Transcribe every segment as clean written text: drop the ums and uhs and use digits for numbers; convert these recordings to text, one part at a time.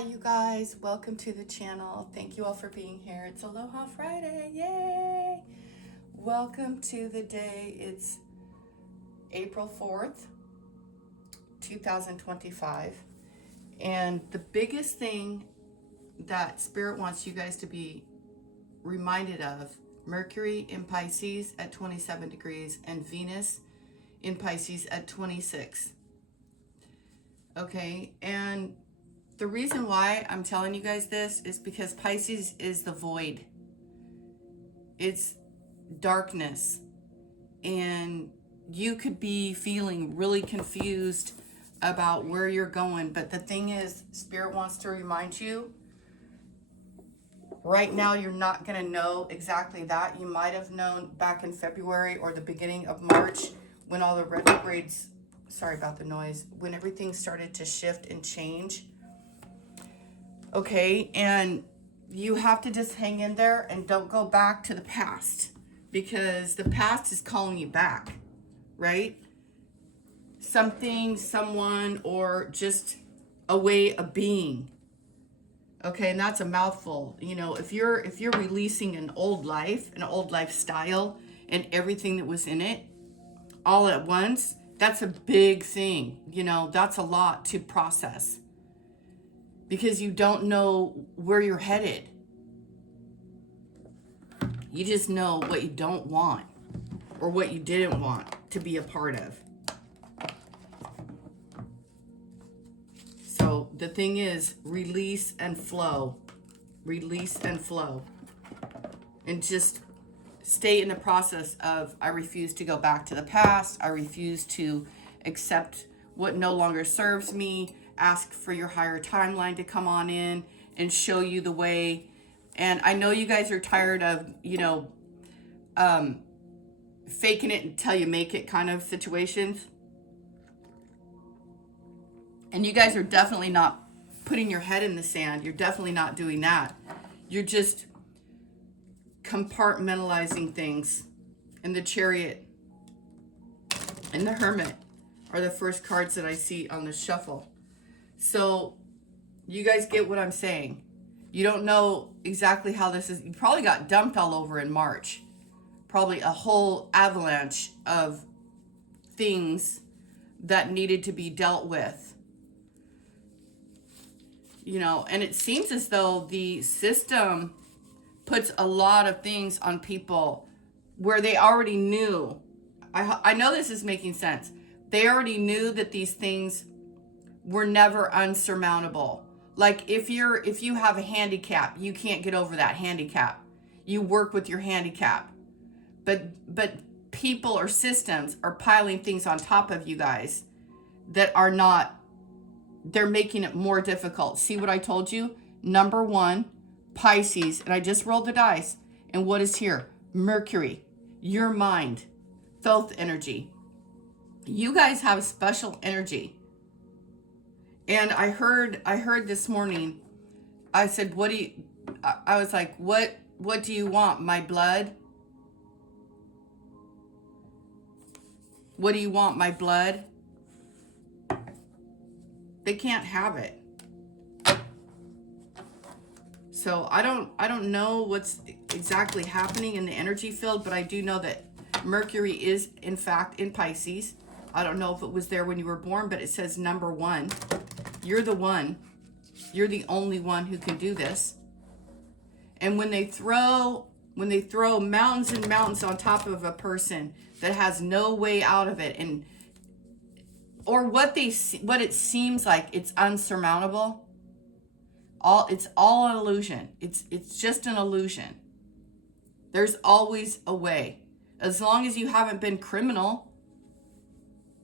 Hi, you guys. Welcome to the channel. Thank you all for being here. It's Aloha Friday. Yay! Welcome to the day. It's April 4th, 2025. And the biggest thing that Spirit wants you guys to be reminded of, Mercury in Pisces at 27 degrees and Venus in Pisces at 26. Okay, and the reason why I'm telling you guys this is because Pisces is the void. It's darkness. And you could be feeling really confused about where you're going. But the thing is, Spirit wants to remind you, right now you're not going to know exactly that. You might have known back in February or the beginning of March when all the retrogrades, sorry about the noise, when everything started to shift and change. Okay, and you have to just hang in there and don't go back to the past because the past is calling you back, right? Something, someone, or just a way of being. Okay, and that's a mouthful. You know, if you're releasing an old life, an old lifestyle, and everything that was in it all at once, that's a big thing. You know, that's a lot to process. Because you don't know where you're headed. You just know what you don't want or what you didn't want to be a part of. So the thing is, release and flow. Release and flow. And just stay in the process of, I refuse to go back to the past. I refuse to accept what no longer serves me. Ask for your higher timeline to come on in and show you the way. And I know you guys are tired of, faking it until you make it kind of situations. And you guys are definitely not putting your head in the sand. You're definitely not doing that. You're just compartmentalizing things. And the Chariot and the Hermit are the first cards that I see on the shuffle. So you guys get what I'm saying. You don't know exactly how this is. You probably got dumped all over in March. Probably a whole avalanche of things that needed to be dealt with. You know, and it seems as though the system puts a lot of things on people where they already knew. I know this is making sense. They already knew that these things were never unsurmountable. Like if you have a handicap, you can't get over that handicap. You work with your handicap. But people or systems are piling things on top of you guys that are not, they're making it more difficult. See what I told you? Number 1, Pisces, and I just rolled the dice. And what is here? Mercury, your mind, Thoth energy. You guys have special energy. And I heard this morning, I said, I was like, what do you want? My blood? What do you want? My blood? They can't have it. So I don't know what's exactly happening in the energy field, but I do know that Mercury is in fact in Pisces. I don't know if it was there when you were born, but it says number 1. You're the one. You're the only one who can do this. And when they throw mountains and mountains on top of a person that has no way out of it, and or what it seems like it's unsurmountable, it's all an illusion. It's just an illusion. There's always a way. As long as you haven't been criminal,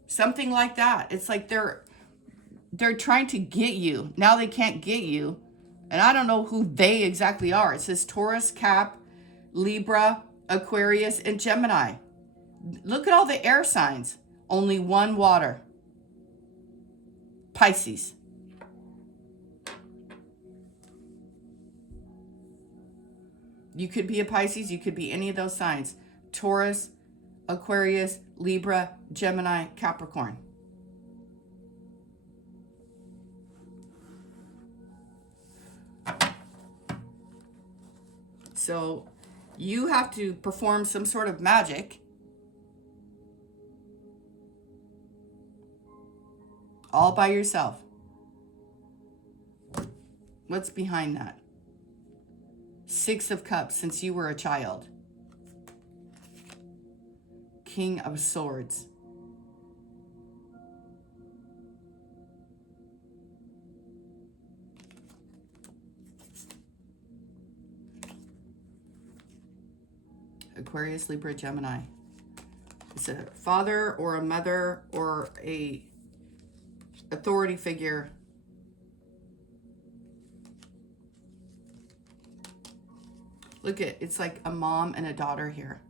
something like that. It's like they're trying to get you. Now they can't get you. And I don't know who they exactly are. It says Taurus, Cap, Libra, Aquarius, and Gemini. Look at all the air signs. Only one water. Pisces. You could be a Pisces. You could be any of those signs. Taurus, Aquarius, Libra, Gemini, Capricorn. So you have to perform some sort of magic all by yourself. What's behind that? Six of Cups, since you were a child. King of Swords. Aquarius, Libra, Gemini. It's a father or a mother or a authority figure. Look at, it's like a mom and a daughter here.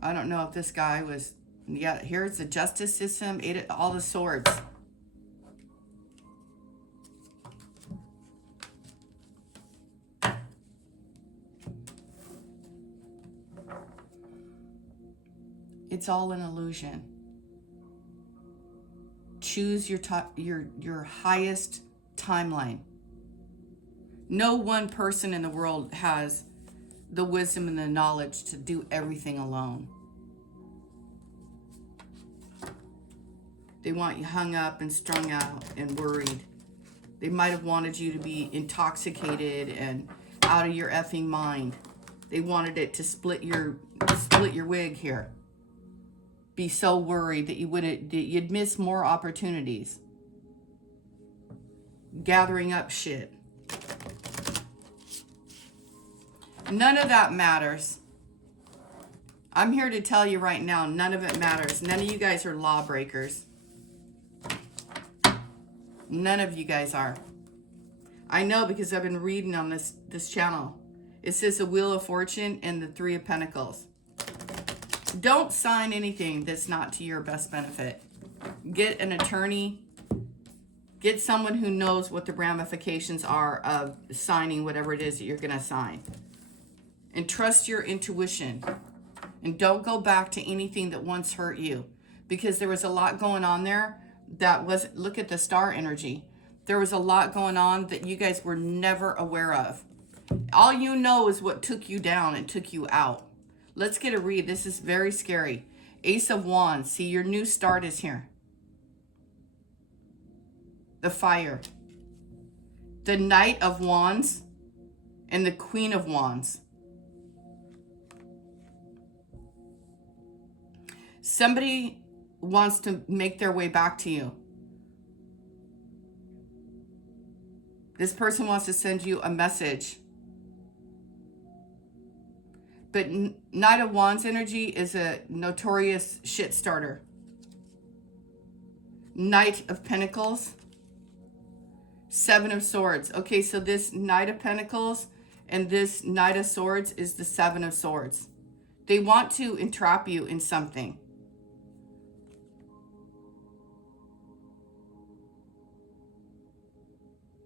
I don't know if this guy was, yeah, here's the justice system, all the swords. It's all an illusion. Choose your highest timeline. No one person in the world has the wisdom and the knowledge to do everything alone. They want you hung up and strung out and worried. They might have wanted you to be intoxicated and out of your effing mind. They wanted it to split your wig here. Be so worried that you'd miss more opportunities. Gathering up shit. None of that matters. I'm here to tell you right now, none of it matters. None of you guys are lawbreakers. None of you guys are. I know because I've been reading on this channel. It says the Wheel of Fortune and the Three of Pentacles. Don't sign anything that's not to your best benefit. Get an attorney. Get someone who knows what the ramifications are of signing whatever it is that you're going to sign. And trust your intuition. And don't go back to anything that once hurt you. Because there was a lot going on there that was, look at the star energy. There was a lot going on that you guys were never aware of. All you know is what took you down and took you out. Let's get a read. This is very scary. Ace of Wands. See, your new start is here. The Fire. The Knight of Wands and the Queen of Wands. Somebody wants to make their way back to you. This person wants to send you a message. But Knight of Wands energy is a notorious shit starter. Knight of Pentacles. Seven of Swords. Okay, so this Knight of Pentacles and this Knight of Swords is the Seven of Swords. They want to entrap you in something.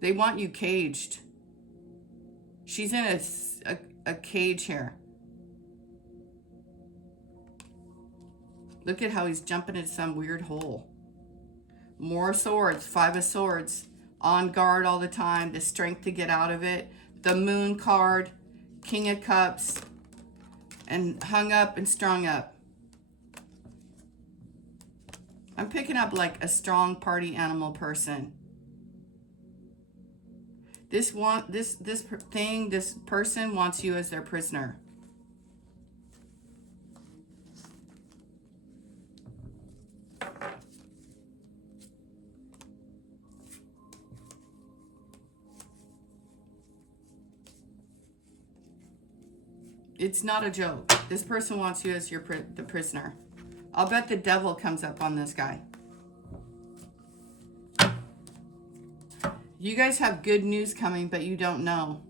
They want you caged. She's in a cage here. Look at how he's jumping in some weird hole. More swords. Five of Swords. On guard all the time. The strength to get out of it. The Moon card. King of Cups. And hung up and strung up. I'm picking up like a strong party animal person. This person wants you as their prisoner. It's not a joke. This person wants you as the prisoner. I'll bet the devil comes up on this guy. You guys have good news coming, but you don't know.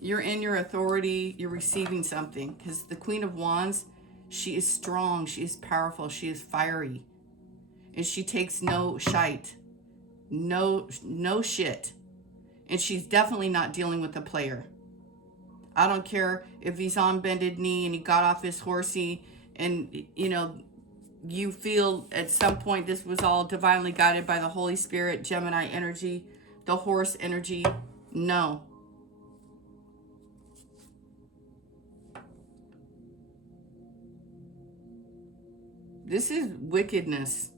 You're in your authority. You're receiving something. Because the Queen of Wands, she is strong. She is powerful. She is fiery. And she takes no shite. No shit. And she's definitely not dealing with a player. I don't care if he's on bended knee and he got off his horsey and, you know, you feel at some point this was all divinely guided by the Holy Spirit, Gemini energy, the horse energy. No. This is wickedness.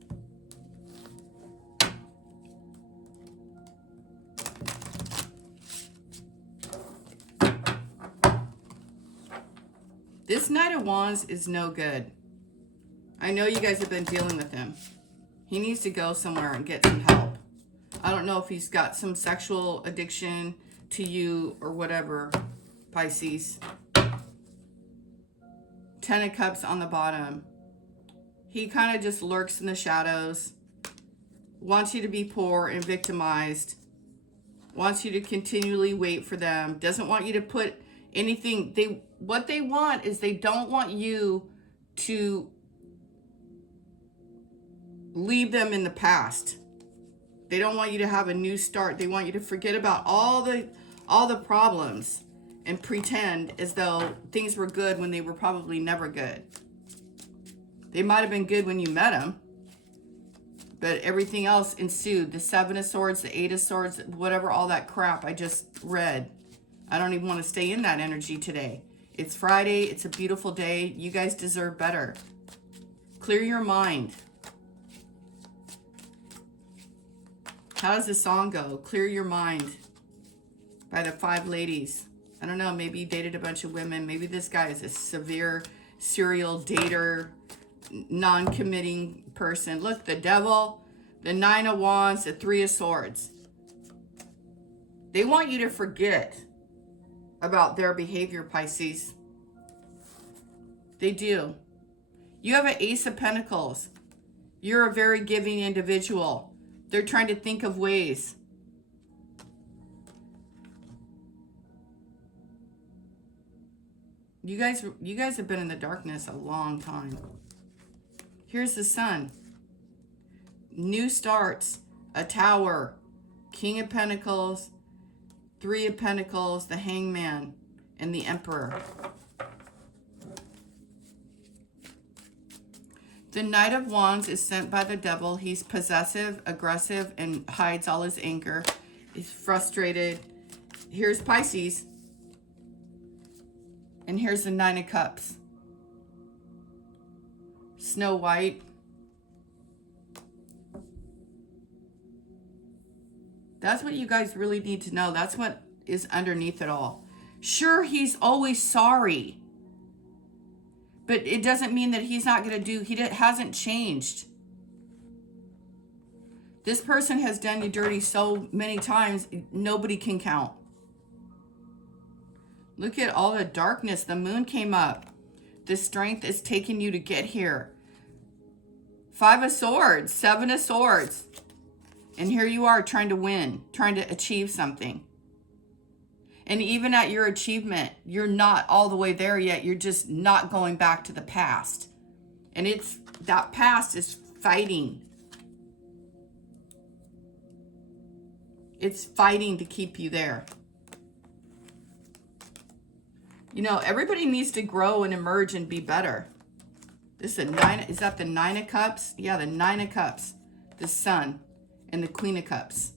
This Knight of Wands is no good. I know you guys have been dealing with him. He needs to go somewhere and get some help. I don't know if he's got some sexual addiction to you or whatever, Pisces. 10 of Cups on the bottom. He kind of just lurks in the shadows. Wants you to be poor and victimized. Wants you to continually wait for them. Doesn't want you to put anything. What they want is they don't want you to leave them in the past. They don't want you to have a new start. They want you to forget about all the problems and pretend as though things were good when they were probably never good. They might have been good when you met them, but everything else ensued. The 7 of Swords, the 8 of Swords, whatever, all that crap I just read. I don't even want to stay in that energy today. It's Friday. It's a beautiful day. You guys deserve better. Clear your mind. How does the song go? Clear your mind by the 5 ladies. I don't know. Maybe you dated a bunch of women. Maybe this guy is a severe serial dater, non-committing person. Look, the Devil, the 9 of Wands, the 3 of Swords. They want you to forget about their behavior, Pisces. They do. You have an Ace of Pentacles. You're a very giving individual. They're trying to think of ways. You guys have been in the darkness a long time. Here's the Sun. New starts, a Tower, King of Pentacles, 3 of Pentacles, the Hangman, and the Emperor. The Knight of Wands is sent by the Devil. He's possessive, aggressive, and hides all his anger. He's frustrated. Here's Pisces. And here's the 9 of Cups. Snow White. That's what you guys really need to know. That's what is underneath it all. Sure, he's always sorry. But it doesn't mean that he's not going to do, hasn't changed. This person has done you dirty so many times, nobody can count. Look at all the darkness. The moon came up. The strength is taking you to get here. 5 of Swords, 7 of Swords. And here you are trying to win, trying to achieve something. And even at your achievement, you're not all the way there yet. You're just not going back to the past. And that past is fighting. It's fighting to keep you there. You know, everybody needs to grow and emerge and be better. This is is that the 9 of Cups? Yeah, the 9 of Cups. The Sun and the Queen of Cups.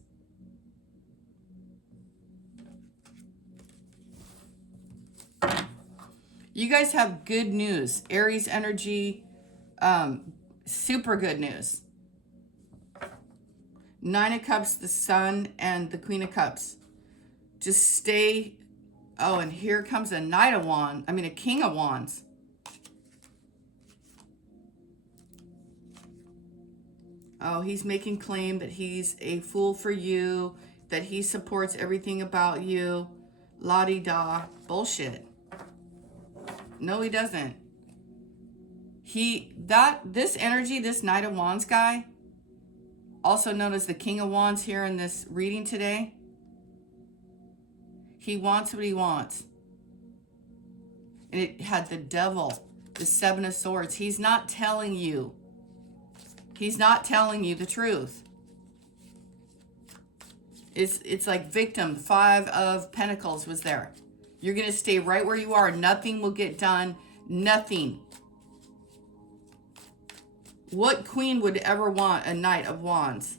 You guys have good news. Aries energy, super good news. 9 of Cups, the Sun, and the Queen of Cups. Just stay. Oh, and here comes a Knight of Wands. I mean, a King of Wands. Oh, he's making claim that he's a fool for you, that he supports everything about you. La-di-da. Bullshit. No, he doesn't. This energy, this Knight of Wands guy, also known as the King of Wands here in this reading today, he wants what he wants. And it had the Devil, the 7 of Swords. He's not telling you. He's not telling you the truth. It's like victim. 5 of Pentacles was there. You're going to stay right where you are. Nothing will get done. Nothing. What queen would ever want a Knight of Wands?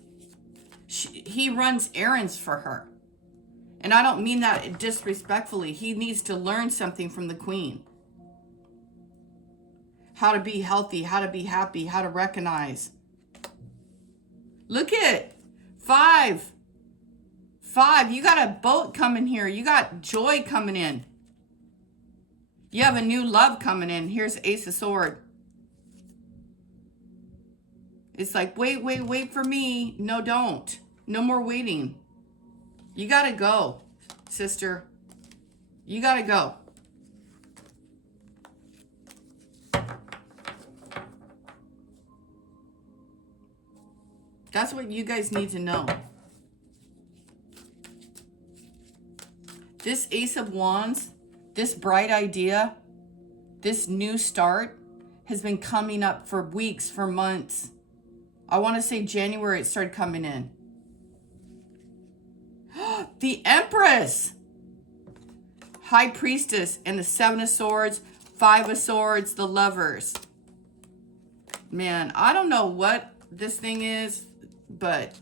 He runs errands for her. And I don't mean that disrespectfully. He needs to learn something from the Queen. How to be healthy, how to be happy, how to recognize. Look at 5. 5, you got a boat coming here. You got joy coming in. You have a new love coming in. Here's Ace of Swords. It's like, wait for me. No, don't. No more waiting. You got to go, sister. You got to go. That's what you guys need to know. This Ace of Wands, this bright idea, this new start has been coming up for weeks, for months. I want to say January it started coming in. The Empress, High Priestess, and the 7 of Swords, 5 of Swords, the Lovers. Man, I don't know what this thing is, but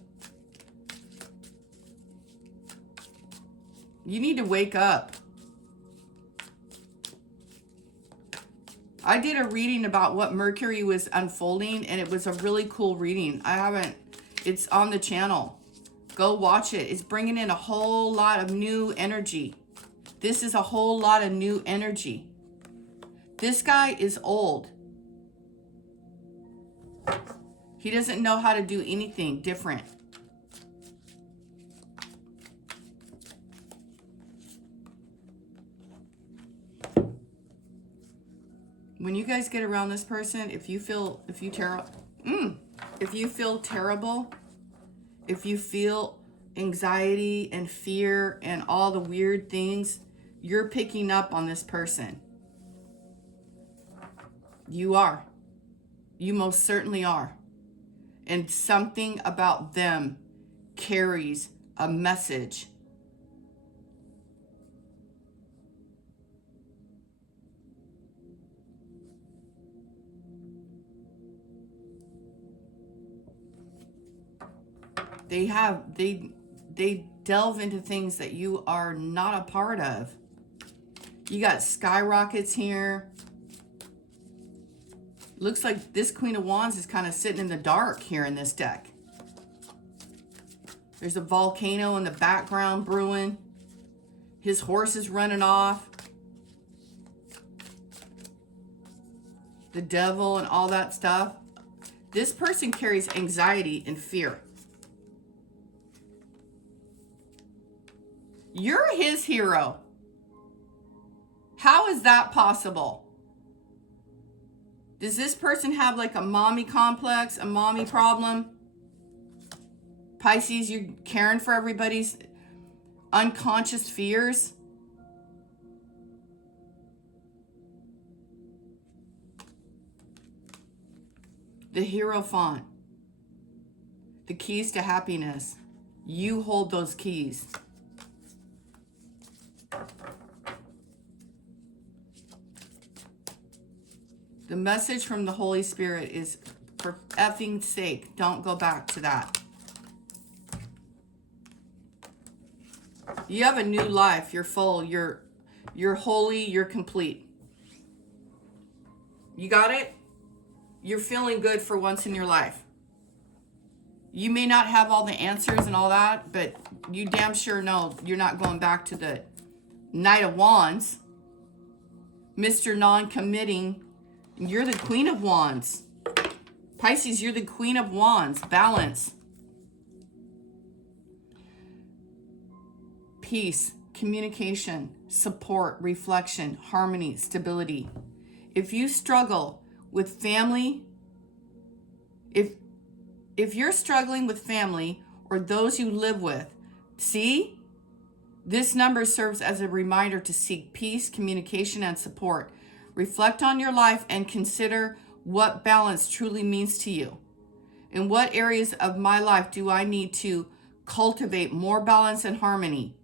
you need to wake up. I did a reading about what Mercury was unfolding, and it was a really cool reading. It's on the channel. Go watch it. It's bringing in a whole lot of new energy. This is a whole lot of new energy. This guy is old. He doesn't know how to do anything different. When you guys get around this person, if you feel terrible, if you feel anxiety and fear and all the weird things, you're picking up on this person. You are. You most certainly are. And something about them carries a message. They delve into things that you are not a part of. You got skyrockets here. Looks like this Queen of Wands is kind of sitting in the dark here in this deck. There's a volcano in the background brewing. His horse is running off. The devil and all that stuff. This person carries anxiety and fear. You're his hero. How is that possible? Does this person have like a mommy complex, a mommy problem? Pisces, you're caring for everybody's unconscious fears. The Hierophant. The keys to happiness. You hold those keys. The message from the Holy Spirit is, for effing sake, don't go back to that. You have a new life. You're full. You're holy. You're complete. You got it? You're feeling good for once in your life. You may not have all the answers and all that, but you damn sure know you're not going back to the Knight of Wands. Mr. Non-committing. You're the Queen of Wands. Pisces, you're the Queen of Wands. Balance. Peace, communication, support, reflection, harmony, stability. If you struggle with family, if you're struggling with family or those you live with, see, this number serves as a reminder to seek peace, communication, and support. Reflect on your life and consider what balance truly means to you. In what areas of my life do I need to cultivate more balance and harmony?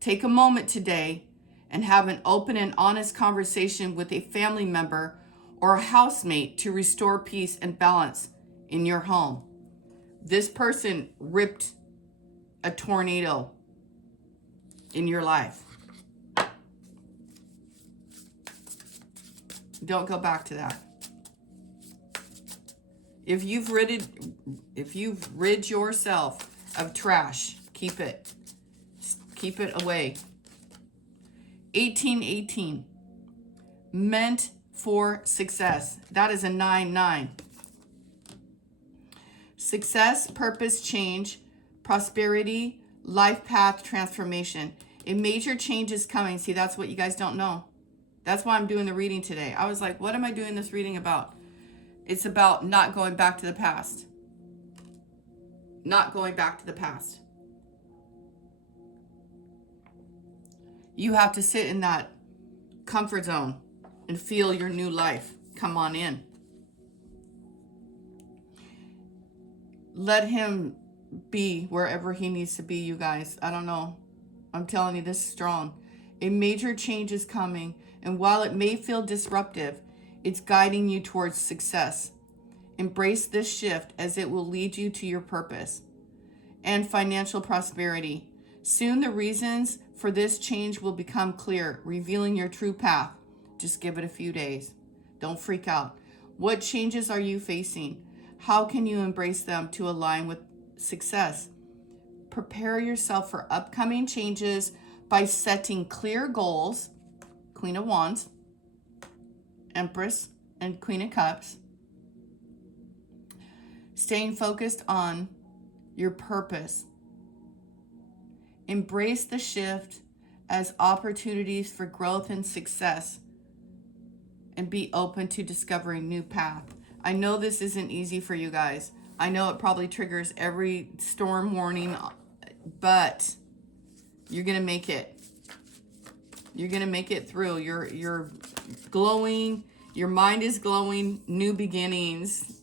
Take a moment today and have an open and honest conversation with a family member or a housemate to restore peace and balance in your home. This person ripped a tornado in your life. Don't go back to that. If you've rid yourself of trash, keep it away. 1818, meant for success. That is a 9-9. Success, purpose, change, prosperity, life path, transformation. A major change is coming. See, that's what you guys don't know. That's why I'm doing the reading today. I was like, what am I doing this reading about? It's about not going back to the past. Not going back to the past. You have to sit in that comfort zone and feel your new life come on in. Let him be wherever he needs to be, you guys. I don't know. I'm telling you, this is strong. A major change is coming, and while it may feel disruptive, it's guiding you towards success. Embrace this shift as it will lead you to your purpose and financial prosperity. Soon the reasons for this change will become clear, revealing your true path. Just give it a few days. Don't freak out. What changes are you facing? How can you embrace them to align with success? Prepare yourself for upcoming changes by setting clear goals. Queen of Wands, Empress, and Queen of Cups. Staying focused on your purpose. Embrace the shift as opportunities for growth and success, and be open to discovering new path. I know this isn't easy for you guys. I know it probably triggers every storm warning, but you're gonna make it. You're gonna make it through. You're glowing. Your mind is glowing. New beginnings,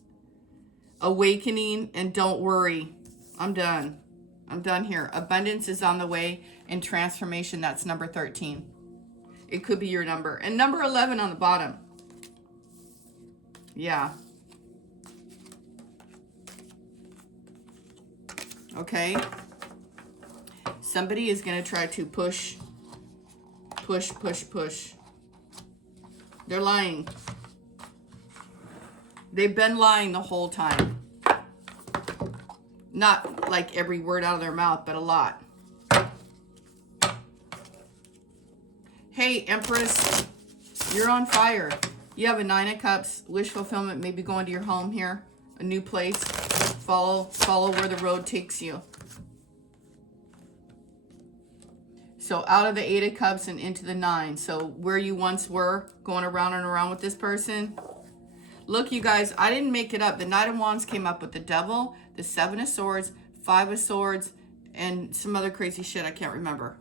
awakening, and don't worry. I'm done. I'm done here. Abundance is on the way, and transformation. That's number 13. It could be your number. And number 11 on the bottom. Yeah. Okay. Somebody is going to try to push. They're lying. They've been lying the whole time. Not like every word out of their mouth, but a lot. Hey, Empress, you're on fire. You have a 9 of Cups, wish fulfillment, maybe going to your home here, a new place. Follow where the road takes you. So out of the 8 of Cups and into the 9. So where you once were, going around and around with this person. Look, you guys, I didn't make it up. The Knight of Wands came up with the Devil, the 7 of Swords, 5 of Swords, and some other crazy shit I can't remember.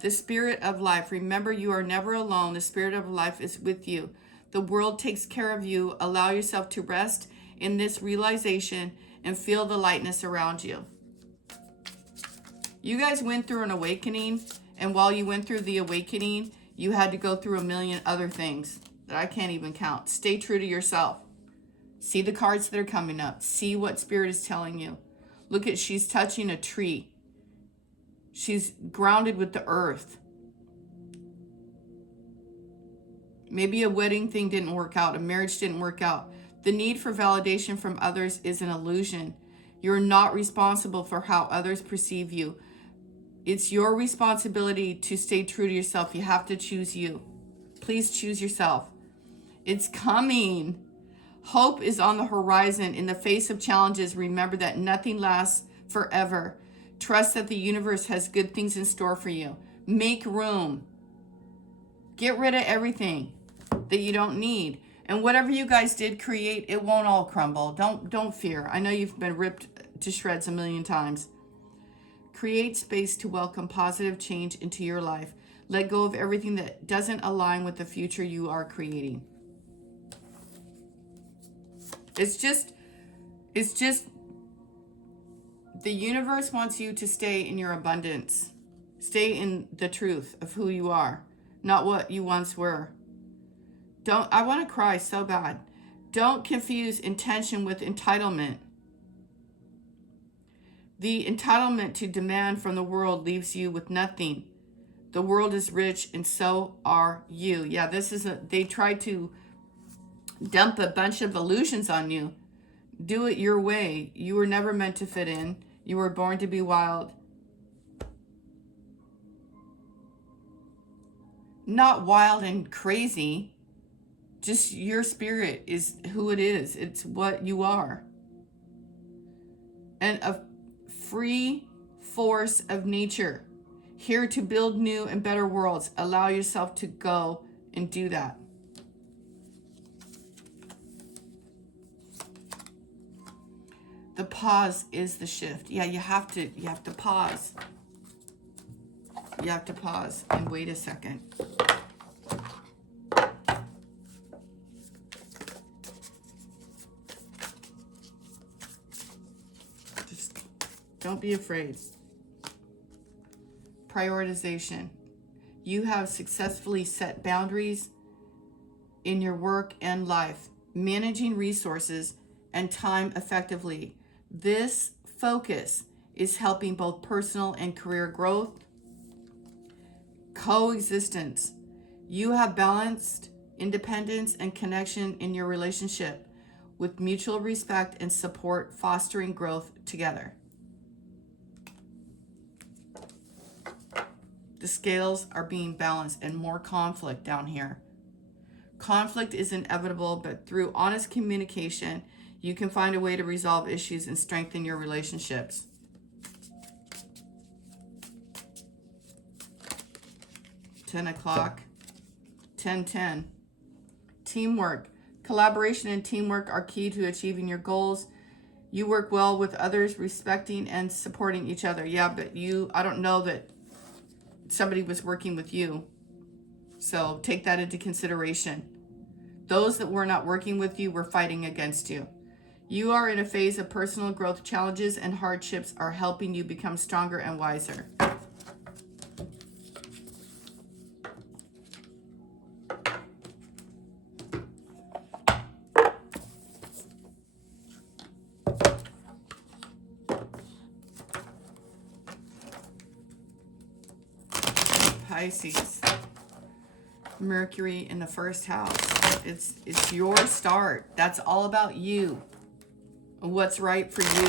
The Spirit of Life. Remember, you are never alone. The Spirit of Life is with you. The world takes care of you. Allow yourself to rest in this realization and feel the lightness around you. You guys went through an awakening, and while you went through the awakening, you had to go through a million other things that I can't even count. Stay true to yourself. See the cards that are coming up. See what Spirit is telling you. Look at, she's touching a tree. She's grounded with the earth. Maybe a wedding thing didn't work out. A marriage didn't work out. The need for validation from others is an illusion. You're not responsible for how others perceive you. It's your responsibility to stay true to yourself. You have to choose you. Please choose yourself. It's coming. Hope is on the horizon. In the face of challenges, remember that nothing lasts forever. Trust that the universe has good things in store for you. Make room. Get rid of everything that you don't need. And whatever you guys did create, it won't all crumble. Don't fear. I know you've been ripped to shreds a million times. Create space to welcome positive change into your life. Let go of everything that doesn't align with the future you are creating. It's just the universe wants you to stay in your abundance. Stay in the truth of who you are, not what you once were. I want to cry so bad. Don't confuse intention with entitlement. The entitlement to demand from the world leaves you with nothing. The world is rich and so are you. Yeah, they tried to dump a bunch of illusions on you. Do it your way. You were never meant to fit in. You were born to be wild. Not wild and crazy. Just your spirit is who it is. It's what you are. And a free force of nature. Here to build new and better worlds. Allow yourself to go and do that. The pause is the shift. Yeah, you have to pause. You have to pause and wait a second. Just don't be afraid. Prioritization. You have successfully set boundaries in your work and life, managing resources and time effectively. This focus is helping both personal and career growth. Coexistence. You have balanced independence and connection in your relationship with mutual respect and support, fostering growth together. The scales are being balanced and more conflict down here. Conflict is inevitable, but through honest communication, you can find a way to resolve issues and strengthen your relationships. $10. 10:10. Teamwork. Collaboration and teamwork are key to achieving your goals. You work well with others, respecting and supporting each other. Yeah, but I don't know that somebody was working with you. So take that into consideration. Those that were not working with you were fighting against you. You are in a phase of personal growth. Challenges and hardships are helping you become stronger and wiser. Pisces. Mercury in the first house. It's your start. That's all about you. What's right for you.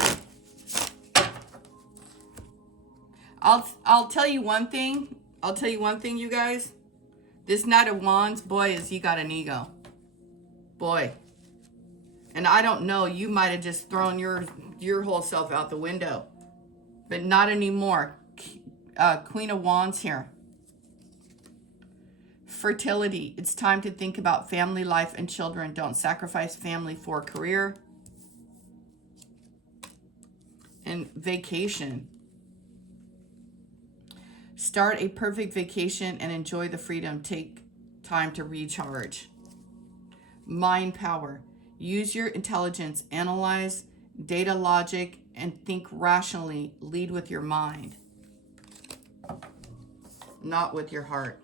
I'll tell you one thing. You guys. This Knight of Wands, boy, is he got an ego. Boy. And I don't know, you might have just thrown your whole self out the window. But not anymore. Queen of Wands here. Fertility. It's time to think about family life and children. Don't sacrifice family for career. And vacation. Start a perfect vacation and enjoy the freedom. Take time to recharge. Mind power. Use your intelligence. Analyze data, logic, and think rationally. Lead with your mind, not with your heart.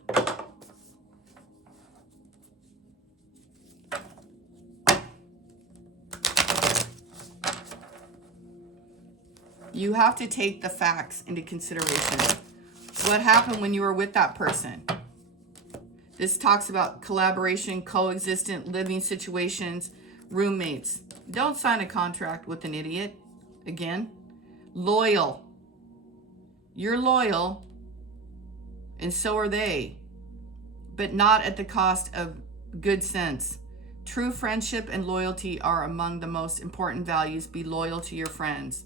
You have to take the facts into consideration. What happened when you were with that person? This talks about collaboration, coexistent living situations, roommates. Don't sign a contract with an idiot. Again, loyal. You're loyal, and so are they, but not at the cost of good sense. True friendship and loyalty are among the most important values. Be loyal to your friends.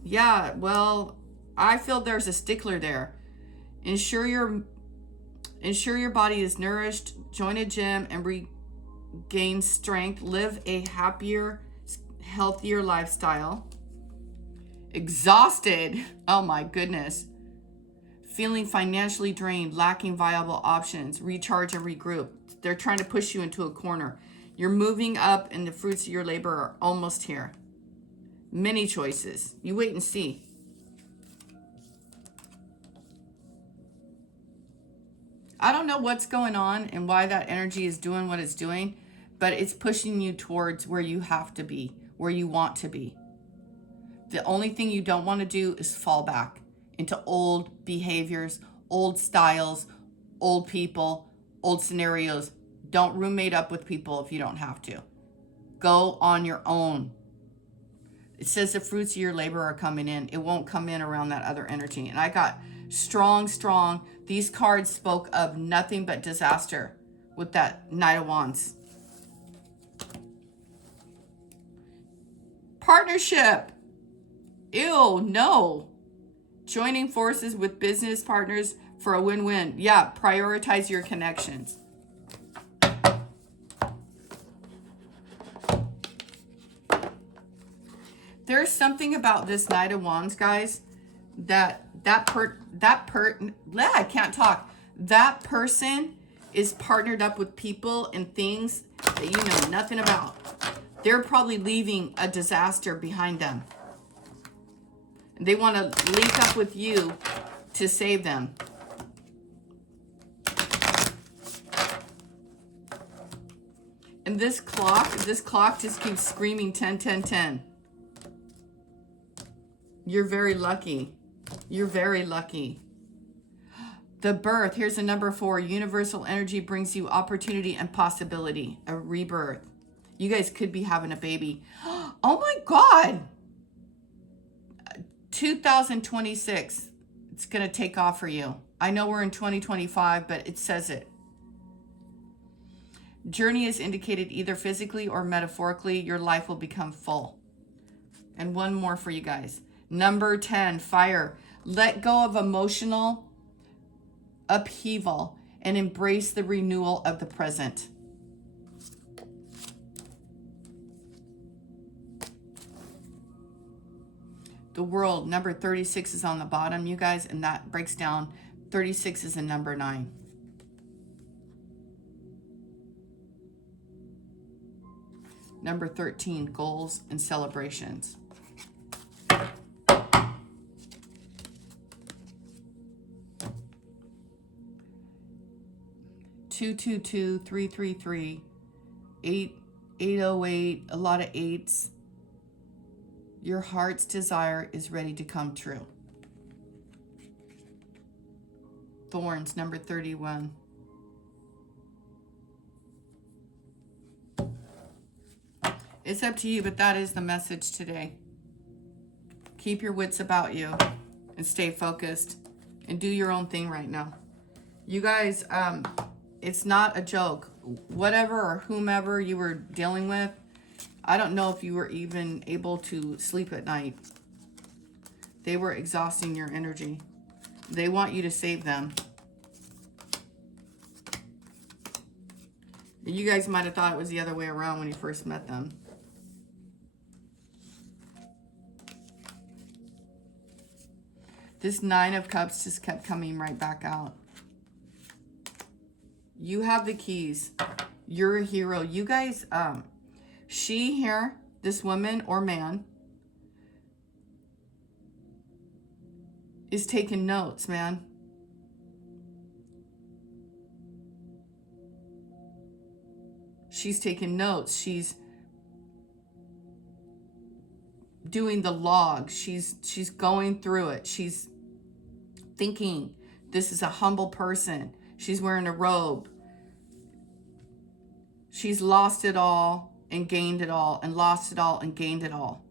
Yeah, well, I feel there's a stickler there. Ensure your body is nourished. Join a gym and regain strength. Live a happier, healthier lifestyle. Exhausted. Oh my goodness. Feeling financially drained, lacking viable options. Recharge and regroup. They're trying to push you into a corner. You're moving up and the fruits of your labor are almost here. Many choices. You wait and see. I don't know what's going on and why that energy is doing what it's doing, but it's pushing you towards where you have to be, where you want to be. The only thing you don't want to do is fall back into old behaviors, old styles, old people, old scenarios. Don't roommate up with people if you don't have to. Go on your own. It says the fruits of your labor are coming in. It won't come in around that other energy. And I got strong, strong. These cards spoke of nothing but disaster with that Knight of Wands. Partnership. Ew, no. Joining forces with business partners for a win-win. Yeah, prioritize your connections. There's something about this Knight of Wands, guys, that I can't talk. That person is partnered up with people and things that you know nothing about. They're probably leaving a disaster behind them. They want to link up with you to save them. And this clock just keeps screaming 10, 10, 10. You're very lucky. You're very lucky. The birth, here's the number 4. Universal energy brings you opportunity and possibility, a rebirth. You guys could be having a baby. Oh my God. 2026, it's going to take off for you. I know we're in 2025, but it says it. Journey is indicated either physically or metaphorically. Your life will become full. And one more for you guys. Number 10, fire. Let go of emotional upheaval and embrace the renewal of the present. The world, number 36 is on the bottom, you guys, and that breaks down. 36 is a number 9. Number 13, goals and celebrations. 222, 333, 808, a lot of 8s. Your heart's desire is ready to come true. Thorns, number 31. It's up to you, but that is the message today. Keep your wits about you and stay focused and do your own thing right now. You guys, it's not a joke. Whatever or whomever you were dealing with, I don't know if you were even able to sleep at night. They were exhausting your energy. They want you to save them. You guys might have thought it was the other way around when you first met them. This 9 of Cups just kept coming right back out. You have the keys. You're a hero. You guys, she here, this woman or man, is taking notes, man. She's taking notes. She's doing the log. She's going through it. She's thinking, this is a humble person. She's wearing a robe. She's lost it all and gained it all, and lost it all and gained it all.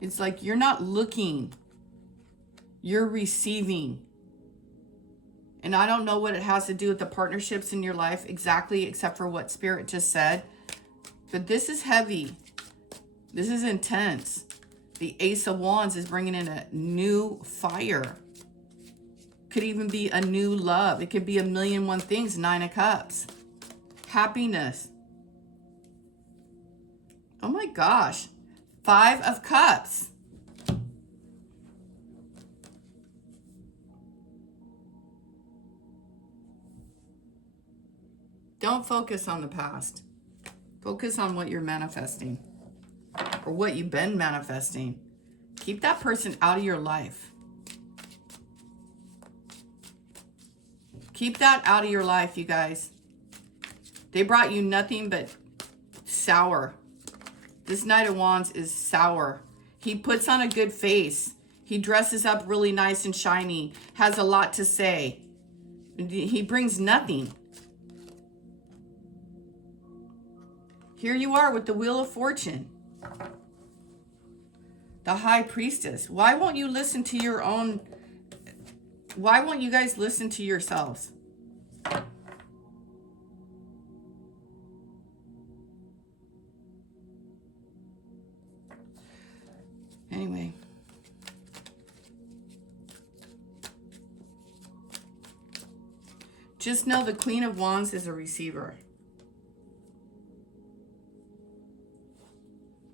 It's like you're not looking, you're receiving. And I don't know what it has to do with the partnerships in your life exactly, except for what Spirit just said. But this is heavy. This is intense. The Ace of Wands is bringing in a new fire. Could even be a new love. It could be 1,000,001 things. 9 of Cups. Happiness. Oh my gosh. 5 of Cups. Don't focus on the past. Focus on what you're manifesting or what you've been manifesting. Keep that person out of your life. Keep that out of your life, you guys. They brought you nothing but Sour. This Knight of Wands is sour. He puts on a good face. He dresses up really nice and shiny. Has a lot to say. He brings nothing. Here you are with the Wheel of Fortune. The High Priestess. Why won't you listen to your own... Why won't you guys listen to yourselves? Anyway. Just know the Queen of Wands is a receiver.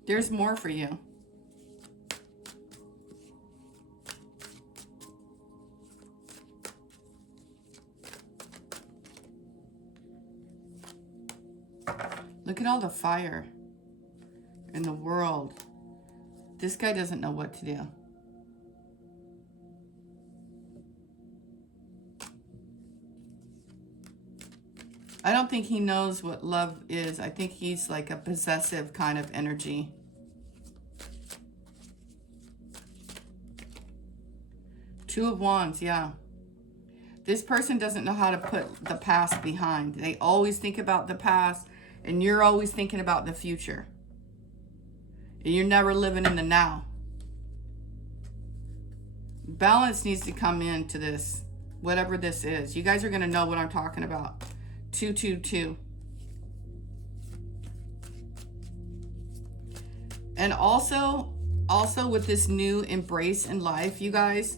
There's more for you. Look at all the fire in the world. This guy doesn't know what to do. I don't think he knows what love is. I think he's like a possessive kind of energy. Two of Wands, yeah. This person doesn't know how to put the past behind. They always think about the past, and you're always thinking about the future. And you're never living in the now. Balance needs to come into this, whatever this is. You guys are going to know what I'm talking about. 222. And also with this new embrace in life, you guys,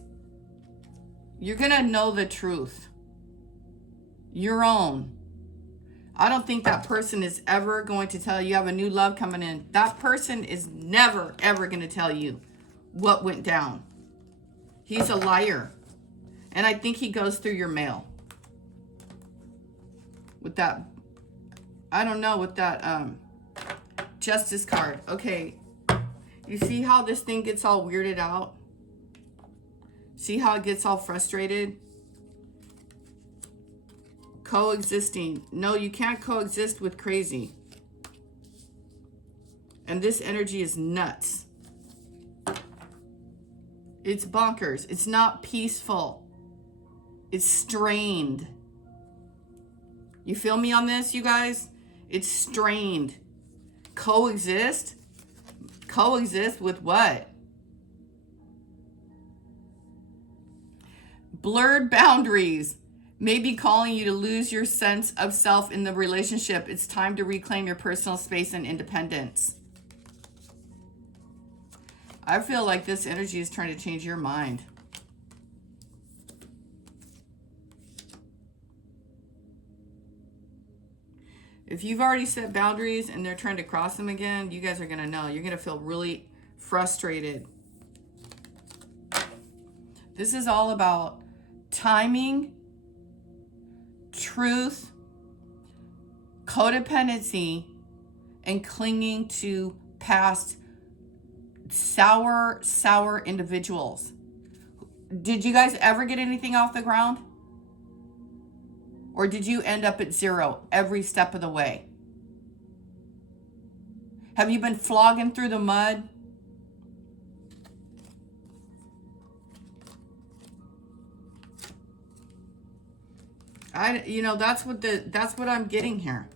you're going to know the truth. Your own. I don't think that person is ever going to tell you have a new love coming in. That person is never, ever going to tell you what went down. He's a liar. And I think he goes through your mail. With that, I don't know, with that Justice card. Okay, you see how this thing gets all weirded out? See how it gets all frustrated? Coexisting. No, you can't coexist with crazy. And this energy is nuts. It's bonkers. It's not peaceful. It's strained. You feel me on this, you guys? It's strained. Coexist? Coexist with what? Blurred boundaries may be calling you to lose your sense of self in the relationship. It's time to reclaim your personal space and independence. I feel like this energy is trying to change your mind. If you've already set boundaries and they're trying to cross them again, you guys are going to know. You're going to feel really frustrated. This is all about timing, truth, codependency, and clinging to past sour individuals. Did you guys ever get anything off the ground? Or did you end up at zero every step of the way? Have you been flogging through the mud? That's what I'm getting here.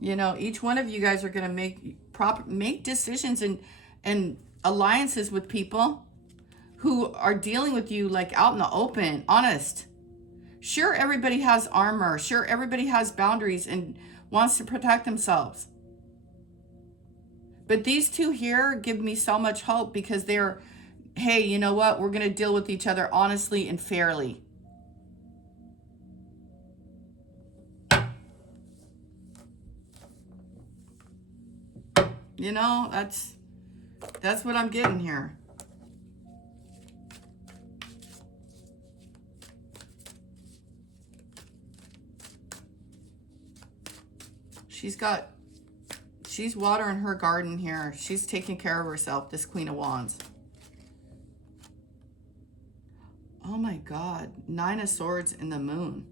Each one of you guys are going to make decisions and alliances with people who are dealing with you like out in the open, honest. Sure, everybody has armor. Sure, everybody has boundaries and wants to protect themselves. But these two here give me so much hope because they're, hey, you know what? We're going to deal with each other honestly and fairly. That's what I'm getting here. She's watering her garden here. She's taking care of herself, this Queen of Wands. Oh Oh my God. 9 of Swords and the Moon.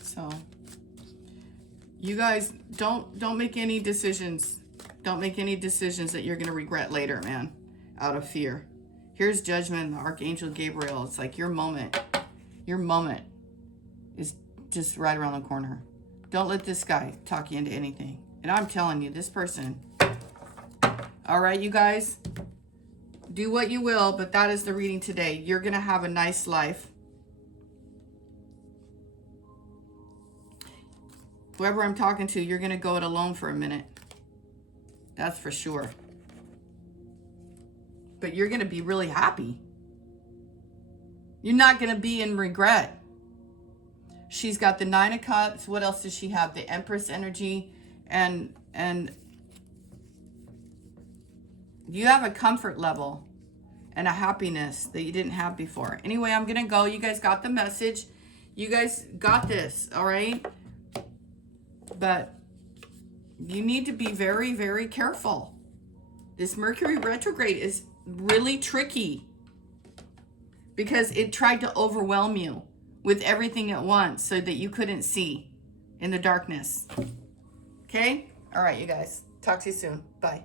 So you guys don't make any decisions. Don't make any decisions that you're going to regret later, man, out of fear. Here's Judgment, Archangel Gabriel. It's like your moment is just right around the corner. Don't let this guy talk you into anything. And I'm telling you, this person. All right, you guys, do what you will, but that is the reading today. You're going to have a nice life. Whoever I'm talking to, you're going to go it alone for a minute. That's for sure. But you're going to be really happy. You're not going to be in regret. She's got the 9 of Cups. What else does she have? The Empress energy. And you have a comfort level and a happiness that you didn't have before. Anyway, I'm going to go. You guys got the message. You guys got this, all right? But you need to be very, very careful. This Mercury retrograde is really tricky because it tried to overwhelm you with everything at once so that you couldn't see in the darkness. Okay? All right, you guys. Talk to you soon. Bye.